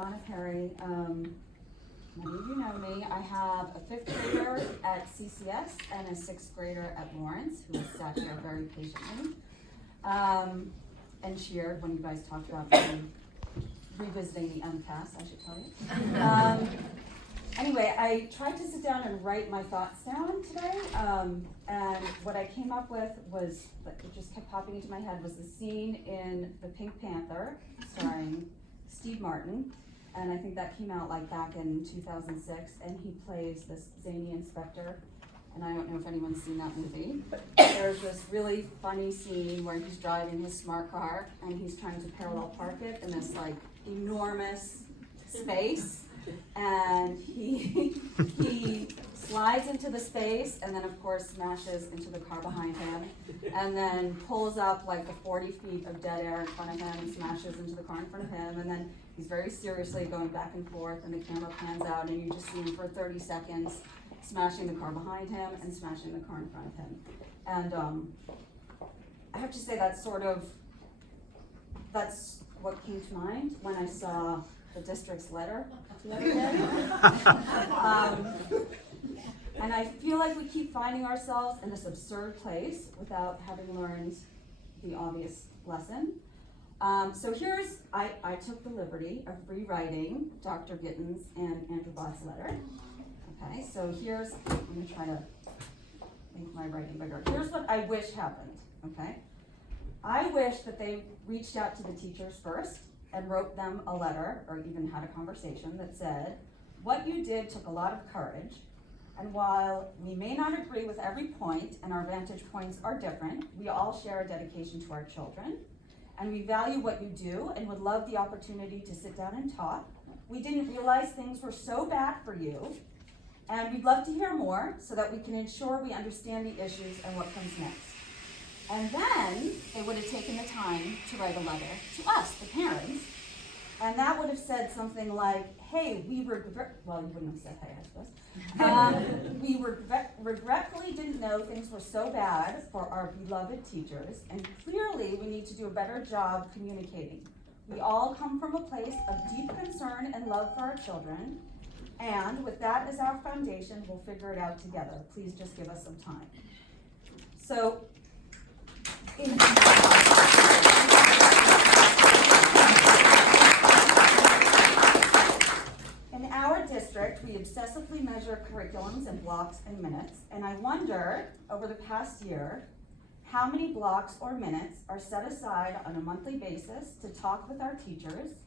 Donna Perry. Many of you know me. I have a 5th grader at CCS and a 6th grader at Lawrence who has sat here very patiently and cheered when you guys talked about revisiting the MCAS, I should tell you. Anyway, I tried to sit down and write my thoughts down today, and what I came up with was, it just kept popping into my head, was the scene in The Pink Panther, starring Steve Martin, and I think that came out like back in 2006, and he plays this zany inspector, and I don't know if anyone's seen that movie, but there's this really funny scene where he's driving his smart car, and he's trying to parallel park it in this like enormous space, and he slides into the space and then of course smashes into the car behind him and then pulls up like the 40 feet of dead air in front of him and smashes into the car in front of him, and then he's very seriously going back and forth and the camera pans out and you just see him for 30 seconds smashing the car behind him and smashing the car in front of him. And I have to say that's what came to mind when I saw the district's letter the other day. And I feel like we keep finding ourselves in this absurd place without having learned the obvious lesson. So I took the liberty of rewriting Dr. Gittins and Andrew Bott's letter. Okay, so I'm gonna try to make my writing bigger. Here's what I wish happened, okay? I wish that they reached out to the teachers first and wrote them a letter, or even had a conversation that said, what you did took a lot of courage, and while we may not agree with every point and our vantage points are different, we all share a dedication to our children, and we value what you do and would love the opportunity to sit down and talk. We didn't realize things were so bad for you, and we'd love to hear more so that we can ensure we understand the issues and what comes next. And then they would have taken the time to write a letter to us, the parents, and that would have said something like, hey, well, you wouldn't have said hey, I suppose. We regretfully didn't know things were so bad for our beloved teachers, and clearly we need to do a better job communicating. We all come from a place of deep concern and love for our children, and with that as our foundation, we'll figure it out together. Please just give us some time. So, in our district, we obsessively measure curriculums in blocks and minutes, and I wonder, over the past year, how many blocks or minutes are set aside on a monthly basis to talk with our teachers,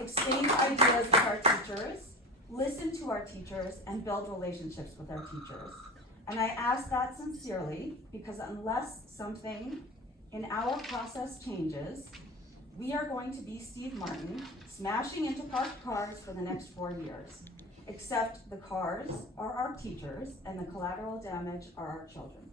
exchange ideas with our teachers, listen to our teachers, and build relationships with our teachers. And I ask that sincerely because unless something in our process changes, we are going to be Steve Martin smashing into parked cars for the next 4 years. Except the cars are our teachers and the collateral damage are our children.